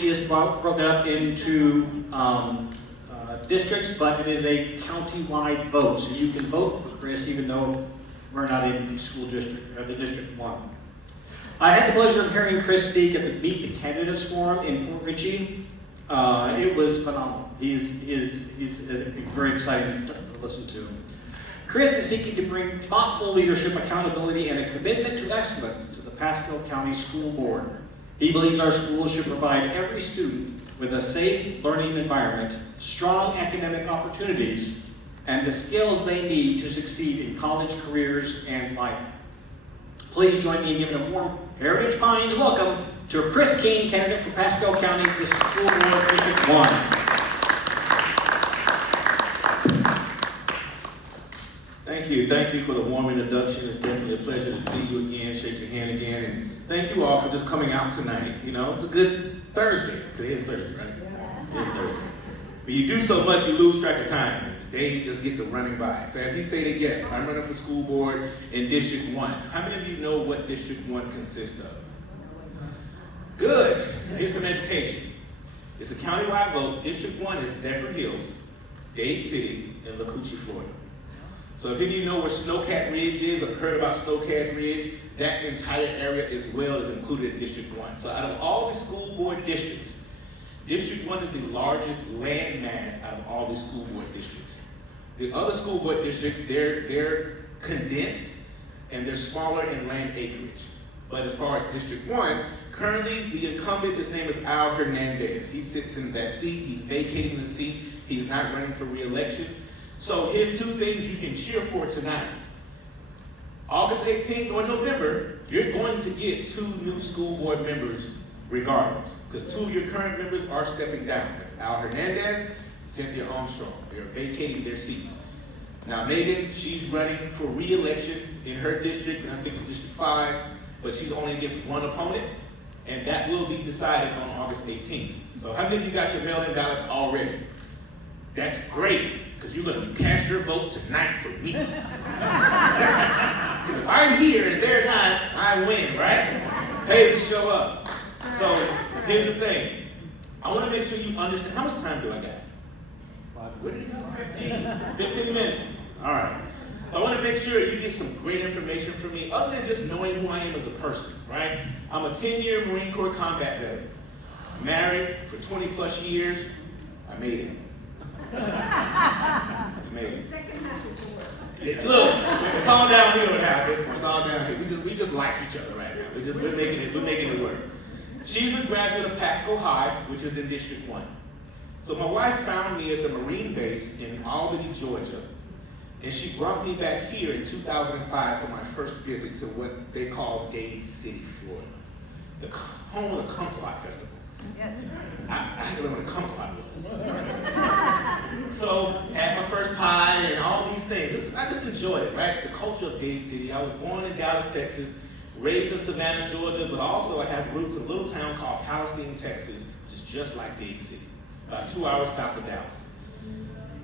which is broken up into districts, but it is a county-wide vote. So you can vote for Chris even though we're not in the school district, or the District 1. I had the pleasure of hearing Chris speak at the Meet the Candidates Forum in Port Richey. It was phenomenal. He's very exciting to listen to. Chris is seeking to bring thoughtful leadership, accountability, and a commitment to excellence to the Pasco County School Board. He believes our schools should provide every student with a safe learning environment, strong academic opportunities, and the skills they need to succeed in college, careers, and life. Please join me in giving a warm Heritage Pines welcome to Chris King, candidate for Pasco County School Board District 1. Thank you for the warm introduction. It's definitely a pleasure to see you again, shake your hand again, and thank you all for just coming out tonight. You know, it's a good Thursday. Today is Thursday, right? Yeah. It is Thursday. When you do so much, you lose track of time. The days just get to running by. So as he stated, yes, I'm running for school board in District 1. How many of you know what District 1 consists of? Good. So here's some education. It's a countywide vote. District 1 is Zephyr Hills, Dade City, and LaCouche, Florida. So if any of you know where Snowcat Ridge is, or heard about Snowcat Ridge, that entire area as well is included in District 1. So out of all the school board districts, District 1 is the largest landmass out of all the school board districts. The other school board districts, they're condensed and they're smaller in land acreage. But as far as District 1, currently the incumbent, his name is Al Hernandez. He sits in that seat, he's vacating the seat, he's not running for re-election. So here's two things you can cheer for tonight. August 18th or November, you're going to get 2 new school board members regardless, because 2 of your current members are stepping down. That's Al Hernandez and Cynthia Armstrong. They're vacating their seats. Now Megan, she's running for re-election in her district, and I think it's District 5, but she's only against one opponent, and that will be decided on August 18th. So how many of you got your mail-in ballots already? That's great, because you're going to cast your vote tonight for me. Because if I'm here and they're not, I win, right? Pay to show up. So here's the thing. I want to make sure you understand. How much time do I got? Where did it go? 15 minutes. All right. So I want to make sure you get some great information from me, other than just knowing who I am as a person, right? I'm a 10-year Marine Corps combat veteran. Married for 20 plus years. I made it. The second half is the work. Look, it's all downhill now. It's all downhill. We just like each other right now. We're making it work. She's a graduate of Pasco High, which is in District 1. So my wife found me at the Marine base in Albany, Georgia, and she brought me back here in 2005 for my first visit to what they call Dade City, Florida, the home of the Kumquat Festival. Yes. I had to learn what a kumquat was. So, had my first pie and all these things. I just enjoyed it, right? The culture of Dade City. I was born in Dallas, Texas, raised in Savannah, Georgia, but also I have roots in a little town called Palestine, Texas, which is just like Dade City, about 2 hours south of Dallas.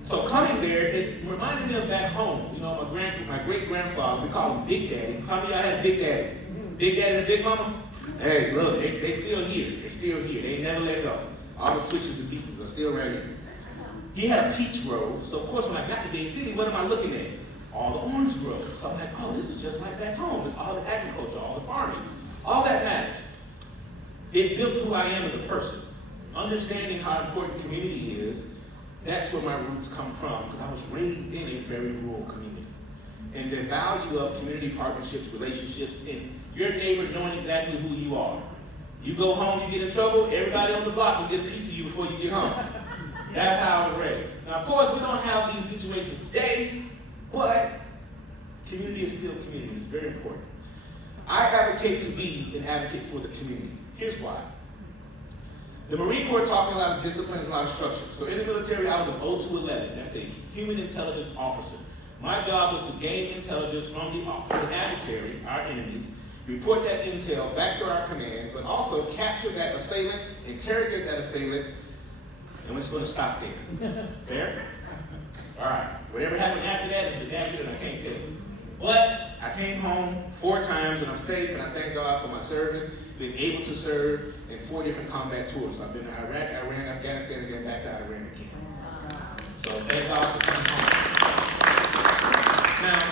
So coming there, it reminded me of back home. You know, my great-grandfather, we call him Big Daddy. How many of y'all had Big Daddy? Big Daddy and Big Mama? Hey, look, they still here. They're still here. They never let go. All the switches and beacons are still right here. He had a peach grove, so of course when I got to Dade City, what am I looking at? All the orange groves. So I'm like, oh, this is just like back home. It's all the agriculture, all the farming. All that matters. It built who I am as a person. Understanding how important community is, that's where my roots come from, because I was raised in a very rural community. And the value of community partnerships, relationships, and your neighbor knowing exactly who you are. You go home, you get in trouble, everybody on the block will get a piece of you before you get home. That's how I was raised. Now, of course, we don't have these situations today, but community is still community. It's very important. I advocate to be an advocate for the community. Here's why. The Marine Corps taught me a lot of disciplines and a lot of structure. So in the military, I was an O211. That's a human intelligence officer. My job was to gain intelligence from the adversary, our enemies, report that intel back to our command, but also capture that assailant, interrogate that assailant, and we're just going to stop there. Fair? All right. Whatever happened after that is the damn good, and I can't tell you. But I came home 4 times, and I'm safe, and I thank God for my service, being able to serve, and 4 different combat tours. So I've been to Iraq, Iran, Afghanistan, and then back to Iran again. So thank God for coming home. Now,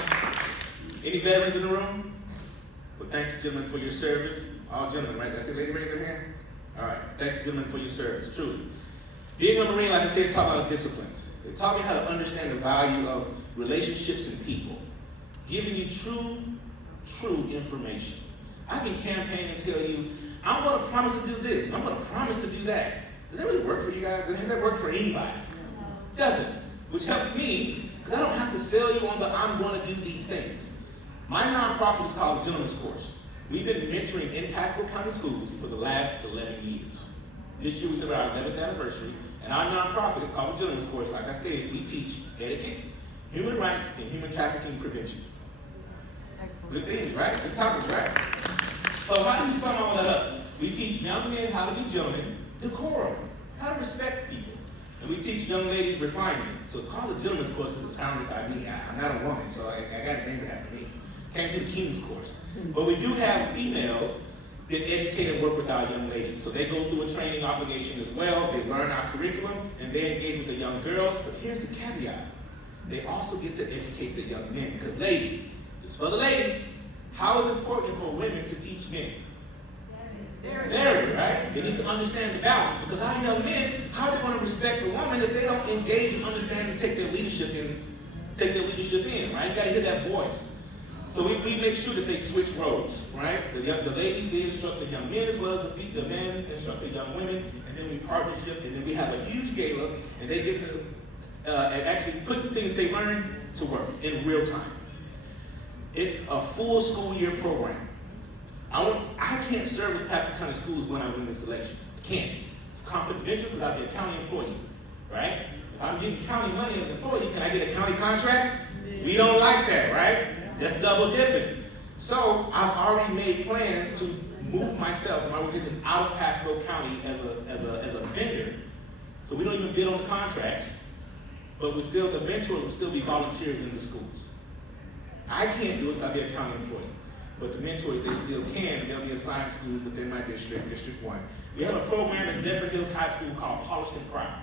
any veterans in the room? Well, thank you, gentlemen, for your service. All gentlemen, right? That's it, lady, raise her hand. All right, thank you, gentlemen, for your service, truly. Being a Marine, like I said, taught me about disciplines. It taught me how to understand the value of relationships and people, giving you true information. I can campaign and tell you, I'm going to promise to do this, I'm going to promise to do that. Does that really work for you guys? Has that worked for anybody? It doesn't, which helps me, because I don't have to sell you on the I'm going to do these things. My nonprofit is called the Gentleman's Course. We've been mentoring in Pasco County schools for the last 11 years. This year was our 11th anniversary, and our nonprofit is called the Gentleman's Course. Like I stated, we teach etiquette, human rights, and human trafficking prevention. Excellent. Good things, right? Good topics, right? So how do we sum all that up? We teach young men how to be gentlemen, decorum, how to respect people. And we teach young ladies refinement. So it's called the Gentleman's Course because it's founded by me. I'm not a woman, so I got to name it after me. Can't do the King's Course. But we do have females that educate and work with our young ladies. So they go through a training obligation as well. They learn our curriculum, and they engage with the young girls. But here's the caveat. They also get to educate the young men. Because ladies, it's for the ladies, how is it important for women to teach men? Very, right? They need to understand the balance. Because our young men, how are they going to respect a woman if they don't engage and understand and take their leadership in, right? You got to hear that voice. So we make sure that they switch roles, right? The ladies, they instruct the young men as well as the men instruct the young women, and then we partnership, and then we have a huge gala, and they get to actually put the things they learn to work in real time. It's a full school year program. I can't service Pasco County schools when I win this election. I can't. It's confidential because I'll be a county employee, right? If I'm getting county money as an employee, can I get a county contract? We don't like that, right? That's double dipping. So I've already made plans to move myself and my organization out of Pasco County as a vendor. So we don't even bid on the contracts, but the mentors will still be volunteers in the schools. I can't do it because I'll be a county employee. But the mentors, they still can, and they'll be assigned schools, but they might be a District 1. We have a program at Zephyr Hills High School called Polished and Proud.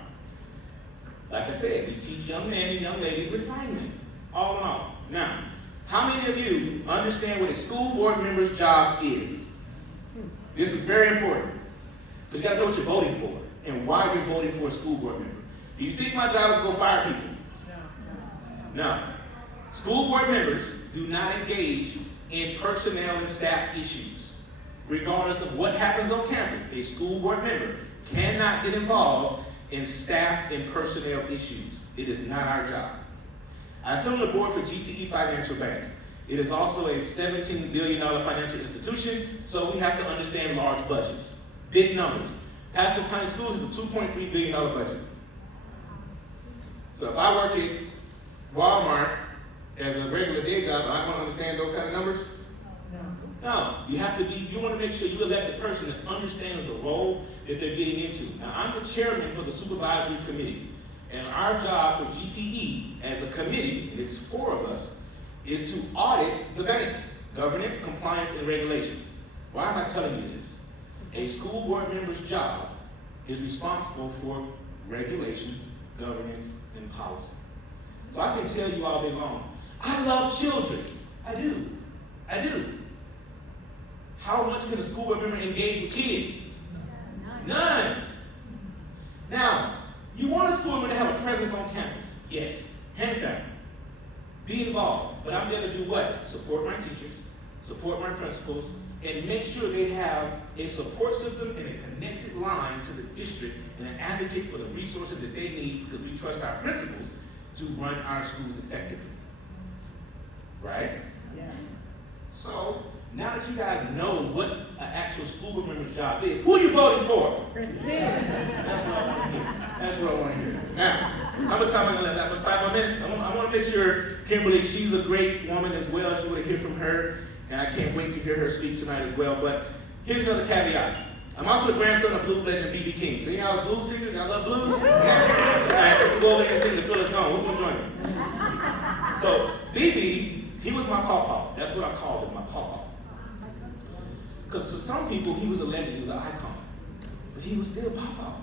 Like I said, we teach young men and young ladies refinement, all in all. Now, how many of you understand what a school board member's job is? This is very important. Because you got to know what you're voting for and why you're voting for a school board member. Do you think my job is to go fire people? No. School board members do not engage in personnel and staff issues. Regardless of what happens on campus, a school board member cannot get involved in staff and personnel issues. It is not our job. I sit on the board for GTE Financial Bank. It is also a $17 billion financial institution, so we have to understand large budgets, big numbers. Pasco County Schools is a $2.3 billion budget. So if I work at Walmart as a regular day job, am I going to understand those kind of numbers? No. You want to make sure you elect the person that understands the role that they're getting into. Now, I'm the chairman for the supervisory committee. And our job for GTE as a committee, and it's 4 of us, is to audit the bank, governance, compliance, and regulations. Why am I telling you this? A school board member's job is responsible for regulations, governance, and policy. So I can tell you all day long, I love children. I do. How much can a school board member engage with kids? None. Now, you want a school member to have a presence on campus? Yes, hands down. Be involved. But I'm there to do what? Support my teachers, support my principals, and make sure they have a support system and a connected line to the district and an advocate for the resources that they need because we trust our principals to run our schools effectively. Right? Yeah. So, now that you guys know what an actual school board member's job is, who are you voting for? That's what I want to hear. Now, how much time am I going to let? 5 more minutes? I want to make sure Kimberly, she's a great woman as well. She want to hear from her, and I can't wait to hear her speak tonight as well. But here's another caveat. I'm also the grandson of blues legend B.B. King. So y'all a blues singer? Y'all love blues? Yeah. All right, so we'll go over there and sing until it's gone. Who's going to join me? So B.B., he was my pawpaw. That's what I called him, my pawpaw. Because to some people, he was a legend, he was an icon. but he was still Papa.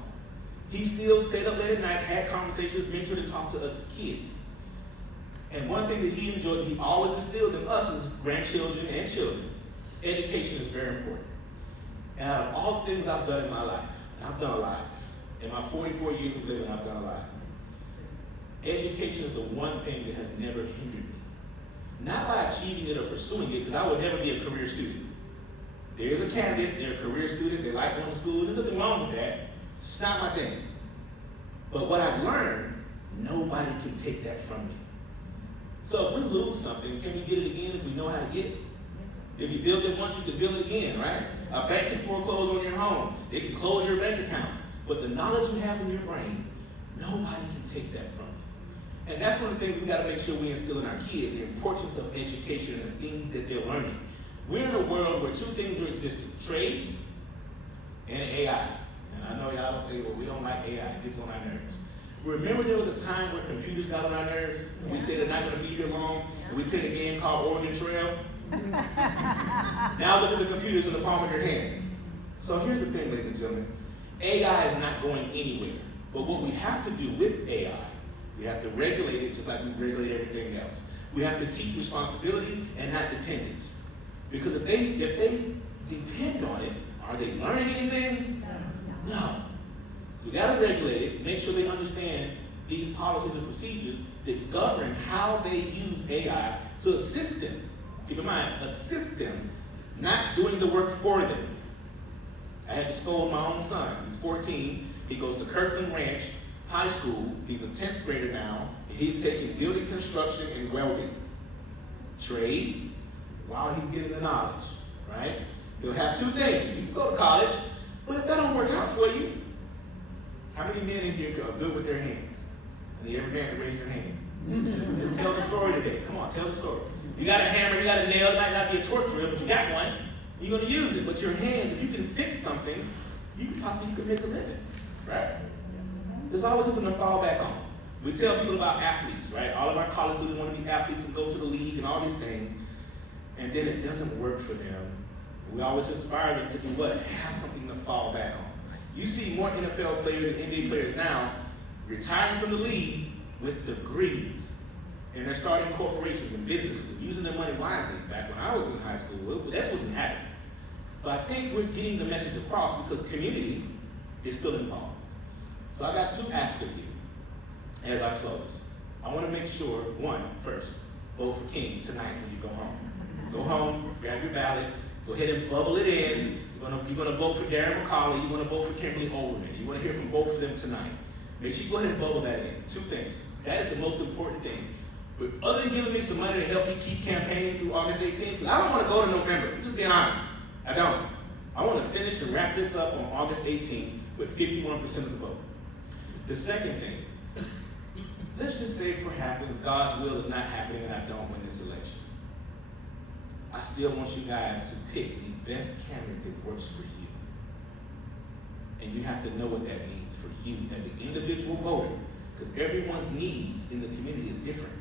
He still stayed up late at night, had conversations, mentored and talked to us as kids. And one thing that he enjoyed, he always instilled in us as grandchildren and children, is education is very important. And out of all the things I've done in my life, and I've done a lot, in my 44 years of living, I've done a lot. Education is the one thing that has never hindered me. Not by achieving it or pursuing it, because I would never be a career student. There's a candidate, they're a career student, they like going to school, there's nothing wrong with that. It's not my thing. But what I've learned, nobody can take that from me. So if we lose something, can we get it again if we know how to get it? If you build it once, you can build it again, right? A bank can foreclose on your home. They can close your bank accounts. But the knowledge you have in your brain, nobody can take that from you. And that's one of the things we got to make sure we instill in our kids, the importance of education and the things that they're learning. We're in a world where two things are existing, trades and AI. And I know y'all don't say, well, we don't like AI, it gets on our nerves. Remember there was a time where computers got on our nerves? And we said they're not going to be here long? And we played a game called Oregon Trail? Now look at the computers in the palm of your hand. So here's the thing, ladies and gentlemen. AI is not going anywhere. But what we have to do with AI, we have to regulate it just like we regulate everything else. We have to teach responsibility and not dependence. Because if they depend on it, are they learning anything? No. So we got to regulate it, make sure they understand these policies and procedures that govern how they use AI to assist them. Keep in mind, assist them, not doing the work for them. I had to scold my own son. He's 14. He goes to Kirkland Ranch High School. He's a 10th grader now, and he's taking building construction and welding. Trade, while he's getting the knowledge, right? He'll have two things. You can go to college, but if that don't work out for you, how many men in here are good with their hands? I need every man to raise your hand. Just tell the story today. Come on, tell the story. You got a hammer, you got a nail, it might not be a torch drill, but you got one. You're going to use it. But your hands, if you can fix something, you can make a living, right? There's always something to fall back on. We tell people about athletes, right? All of our college students want to be athletes and go to the league and all these things, and then it doesn't work for them. We always inspire them to do what? Have something to fall back on. You see more NFL players and NBA players now retiring from the league with degrees, and they're starting corporations and businesses and using their money wisely. Back when I was in high school, that wasn't happening. So I think we're getting the message across because community is still involved. So I got two asks of you as I close. I want to make sure, one, first, vote for King tonight when you go home. Go home, grab your ballot, go ahead and bubble it in. You're going to vote for Darren McCauley. You're going to vote for Kimberly Overman. You want to hear from both of them tonight. Make sure you go ahead and bubble that in. Two things. That is the most important thing. But other than giving me some money to help me keep campaigning through August 18th, because I don't want to go to November. I'm just being honest. I don't. I want to finish and wrap this up on August 18th with 51% of the vote. The second thing, let's just say for happens, God's will is not happening and I don't win this election. I still want you guys to pick the best candidate that works for you. And you have to know what that means for you as an individual voter, because everyone's needs in the community is different.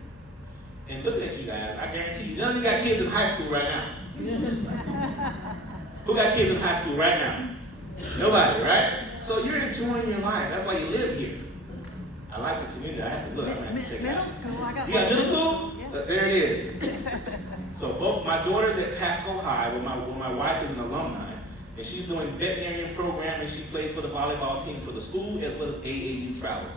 And looking at you guys, I guarantee you, none of you got kids in high school right now. Who got kids in high school right now? Nobody, right? So you're enjoying your life. That's why you live here. I like the community. I have to look. Middle school, I got. You got middle school? Yeah. There it is. So both my daughter's at Pasco High, where my wife is an alumni, and she's doing veterinarian program, and she plays for the volleyball team for the school as well as AAU travel.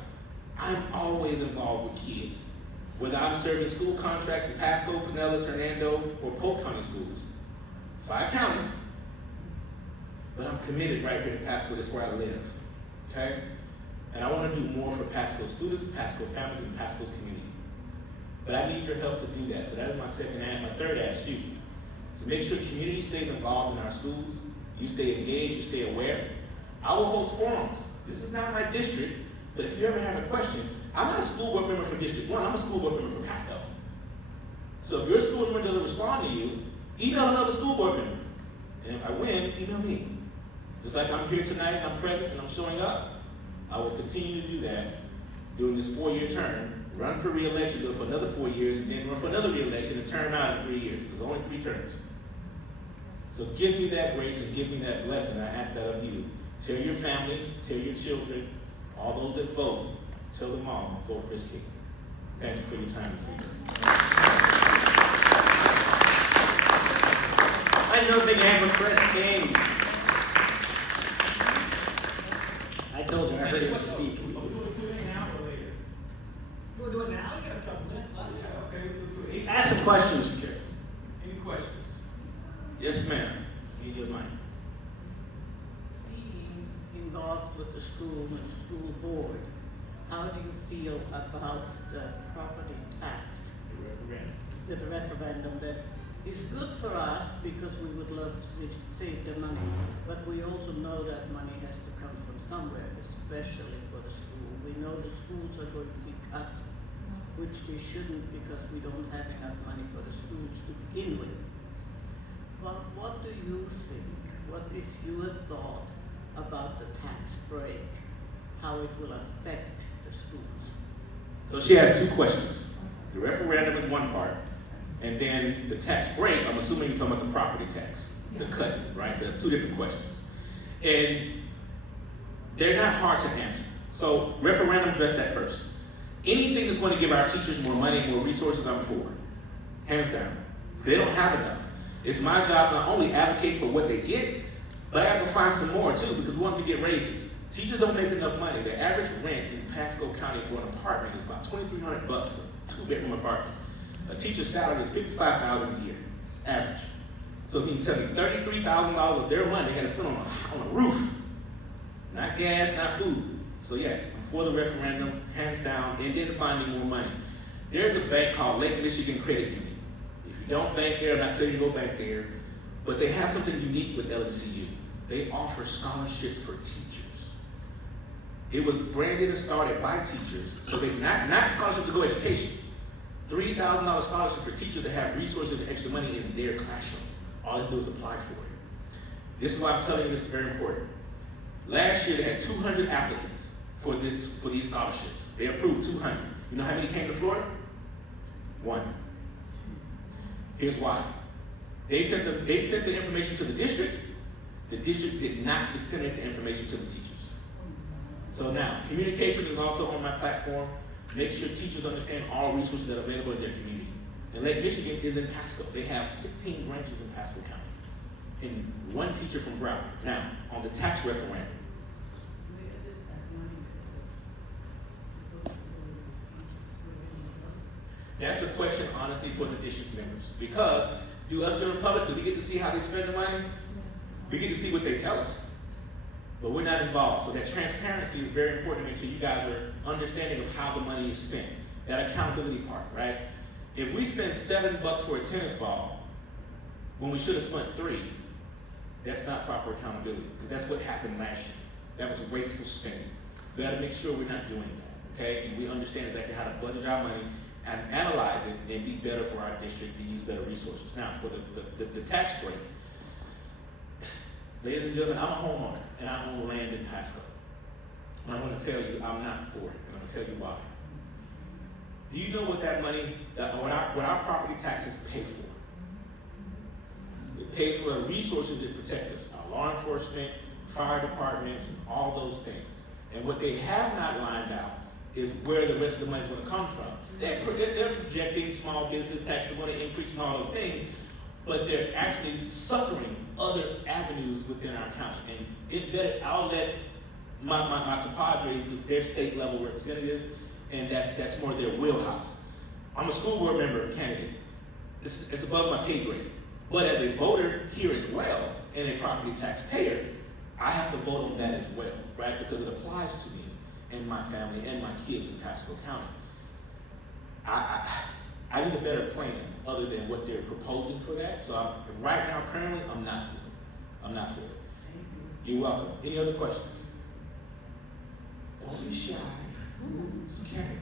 I'm always involved with kids, whether I'm serving school contracts in Pasco, Pinellas, Hernando, or Polk County schools. 5 counties. But I'm committed right here in Pasco. That's where I live. Okay? And I want to do more for Pasco students, Pasco families, and Pasco's community. But I need your help to do that. So that is my third ask, So make sure community stays involved in our schools. You stay engaged, you stay aware. I will host forums. This is not my district, but if you ever have a question, I'm not a school board member for District 1, I'm a school board member for Pasco. So if your school board member doesn't respond to you, email another school board member. And if I win, email me. Just like I'm here tonight and I'm present and I'm showing up, I will continue to do that during this 4-year term, run for re-election, do it for another 4 years, and then run for another re-election and term out in 3 years. There's only 3 terms. So give me that grace and give me that blessing. I ask that of you Tell your family, tell your children, all those that vote, tell them all, vote Chris King. Thank you for your time this evening. I know big hand for Chris King. I told you, I heard him speak. We'll do it now, we got a couple minutes left. Okay, we'll do it. Ask some questions, if you care. Any questions? Yes, ma'am. In your mind. Being involved with the school and school board, how do you feel about the property tax, the referendum that is good for us because we would love to save the money, but we also know that money has to come from somewhere, especially for the school. We know the schools are going to be cut, which they shouldn't because we don't have enough money for the schools to begin with. But what do you think? What is your thought about the tax break? How it will affect the schools? So she has two questions. The referendum is one part, and then the tax break, I'm assuming you're talking about the property tax, the cut, right? So that's two different questions. And they're not hard to answer. So referendum, address that first. Anything that's going to give our teachers more money, more resources, I'm for. Hands down. They don't have enough. It's my job to not only advocate for what they get, but I have to find some more too, because we want them to get raises. Teachers don't make enough money. The average rent in Pasco County for an apartment is about $2,300 for a two-bedroom apartment. A teacher's salary is $55,000 a year, average. So you can tell me $33,000 of their money they got to spend on a roof, not gas, not food. So yes, I'm for the referendum, hands down, and then finding more money. There's a bank called Lake Michigan Credit Union. If you don't bank there, I'm not telling you to go bank there, but they have something unique with LMCU. They offer scholarships for teachers. It was branded and started by teachers, so they not scholarships to go education. $3,000 scholarship for teachers that have resources and extra money in their classroom. All they do is apply for it. This is why I'm telling you this is very important. Last year they had 200 applicants for these scholarships. They approved 200. You know how many came to Florida? 1. Here's why. They sent the information to the district. The district did not disseminate the information to the teachers. So now, communication is also on my platform. Make sure teachers understand all resources that are available in their community. And Lake Michigan is in Pasco. They have 16 branches in Pasco County. And 1 teacher from Broward. Now, on the tax referendum. That's a question, honestly, for the district members. Because do us, the public, do we get to see how they spend the money? We get to see what they tell us. But we're not involved. So that transparency is very important to make sure you guys are understanding of how the money is spent. That accountability part, right? If we spend $7 for a tennis ball when we should have spent $3, that's not proper accountability. Because that's what happened last year. That was wasteful spending. We gotta make sure we're not doing that, okay? And we understand exactly how to budget our money and analyze it and be better for our district and use better resources. Now, for the tax break, ladies and gentlemen, I'm a homeowner and I own land in Pasco. And I'm going to tell you, I'm not for it, and I'm going to tell you why. Do you know what that money, what our property taxes pay for? It pays for the resources that protect us, our law enforcement, fire departments, and all those things. And what they have not lined out is where the rest of the money is going to come from. They're projecting small business taxes are going to increase and all those things, but they're actually suffering other avenues within our county. And it better, I'll let my compadres, their state level representatives, and that's more their wheelhouse. I'm a school board member candidate. It's above my pay grade. But as a voter here as well, and a property tax payer, I have to vote on that as well, right? Because it applies to me and my family and my kids in Pasco County. I need a better plan other than what they're proposing for that. So right now, currently, I'm not for it. I'm not for it. You're welcome. Any other questions? Don't be shy. It's okay.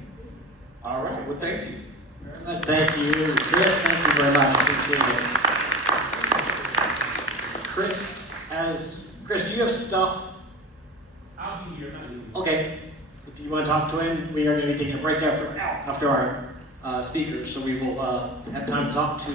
All right. Well, thank you. Very much. Thank you, Chris. Thank you very much. Appreciate it. Chris, do you have stuff? I'll be here. Not leaving. Okay. If you want to talk to him, we are going to be taking a break after our speakers, so we will have time to talk to